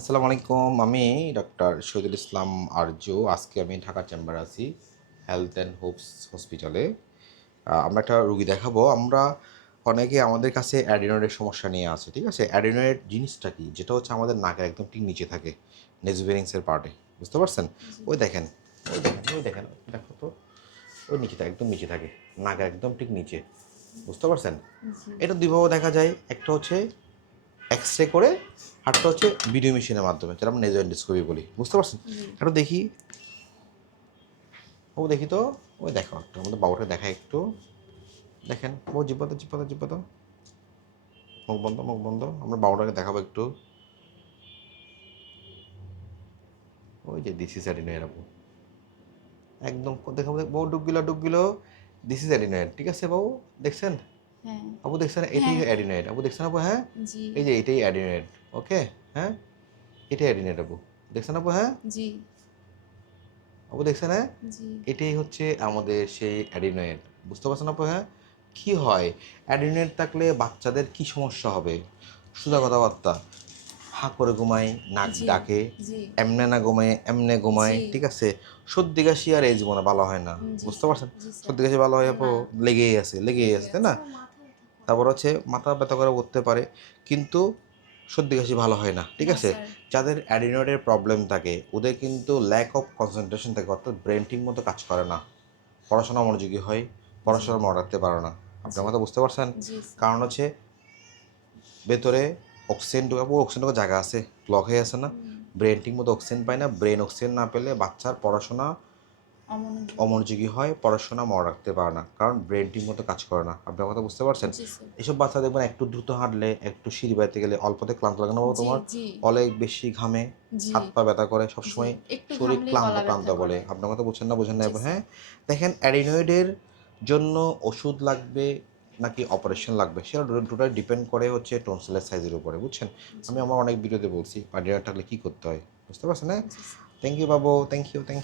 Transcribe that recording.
আসসালামু আলাইকুম আমি ডক্টর শহীদুল ইসলাম আর্য আজকে আমি ঢাকা চেম্বার আছি হেলথ অ্যান্ড হোপস হসপিটালে আমরা একটা রুগী দেখাবো। আমরা অনেকে আমাদের কাছে অ্যাডিনয়েডের সমস্যা নিয়ে আসে ঠিক আছে? অ্যাডিনয়েড জিনিসটা কি? যেটা হচ্ছে আমাদের নাকের একদম ঠিক নিচে থাকে নেজুবেরিংসের পার্টে বুঝতে পারছেন? ওই দেখেন ওই দেখেন ওই দেখেন দেখো তো ওই নিচে থাকে একদম নিচে থাকে নাকের একদম ঠিক নিচে বুঝতে পারছেন? এটা দুইভাবে দেখা যায় একটা হচ্ছে এক্স রে করে আরটা হচ্ছে ভিডিও মেশিনের মাধ্যমে যেটা আমরা নেজো এন্ডোস্কোপি বলি। বুঝতে পারছেন? একটু দেখি। ও দেখি তো। ওই দেখো একটু আমাদের বাবুটা দেখা একটু। দেখেন ও জিব্বাতে জিব্বাতে জিব্বাতে মুখ বন্ধ মুখ বন্ধ। আমরা বাবুটাকে দেখাবো একটু। ওই যে দিস ইজ অ্যাডিনয়েড আপু একদম দেখাবো বউ ডুব গেল ডুব গেল। দিস ইজ অ্যাডিনয়েড ঠিক আছে বাবু? দেখছেন? হ্যাঁ। আপু দেখছেন এটাই হ্যাঁ। অ্যাডিনয়েড আপু দেখছেন আপু? হ্যাঁ? জি। এই যে এটাই অ্যাডিনেট ওকে? হ্যাঁ? এটাই অ্যাডিনেট আপু দেখছেন আপু? হ্যাঁ? জি। আপু দেখছেন হ্যাঁ? জি। এটাই হচ্ছে আমাদের সেই অ্যাডিনয়েড বুঝতে পারছেন আপু? হ্যাঁ? কি হয়? অ্যাডিনয়েড থাকলে বাচ্চাদের কি সমস্যা হবে? সোজা কথাবার্তা। হা করে ঘুমায় নাক ডাকে এমনে না ঘুমায় এমনে ঘুমায় ঠিক আছে? সর্দি কাশি আর এই জীবনে ভালো হয় না। বুঝতে পারছেন? সর্দি কাশি ভালো হয় আপু? লেগেই আছে লেগেই আছে তাই না? তারপর হচ্ছে মাথা ব্যথা করে উঠতে পারে কিন্তু সর্দি কাশি ভালো হয় না ঠিক আছে? যাদের অ্যাডিনয়েডের প্রবলেম থাকে ওদের কিন্তু ল্যাক অফ কনসেন্ট্রেশন থাকে অর্থাৎ ব্রেন ঠিক মতো কাজ করে না। পড়াশোনা মনোযোগী হয় পড়াশোনা মনে রাখতে পারে না। আপনার কথা বুঝতে পারছেন? কারণ হচ্ছে ভেতরে অক্সিজেন পুরো অক্সিজেন জায়গা আছে ব্লক হয়ে আছে না। ব্রেন ঠিক মতো অক্সিজেন পায় না ব্রেন অক্সিজেন না পেলে বাচ্চার পড়াশোনা অমনোযোগী। হয় পড়াশোনা মনে রাখতে পারে না কারণ ব্রেন ঠিক মতো কাজ করে না। আপনার কথা বুঝতে পারছেন? এসব বাচ্চা দেখবেন একটু দ্রুত হাঁটলে একটু সিঁড়ি বাড়িতে গেলে অল্পতে ক্লান্ত লাগে না তোমার? অনেক বেশি ঘামে হাত পা ব্যথা করে সবসময় শরীর ক্লান্ত ক্লান্ত বলে। আপনার কথা বুঝছেন না বুঝেন না হ্যাঁ? দেখেন অ্যাডিনয়েডের জন্য ওষুধ লাগবে নাকি অপারেশন লাগবে সেটা টোটাল ডিপেন্ড করে হচ্ছে টনসিলের সাইজের উপরে বুঝছেন? আমি আমার অনেক ভিডিওতে বলছি অ্যাডিনয়েড থাকলে কী করতে হয় বুঝতে পারছেন হ্যাঁ? থ্যাংক ইউ বাবু থ্যাংক ইউ থ্যাংক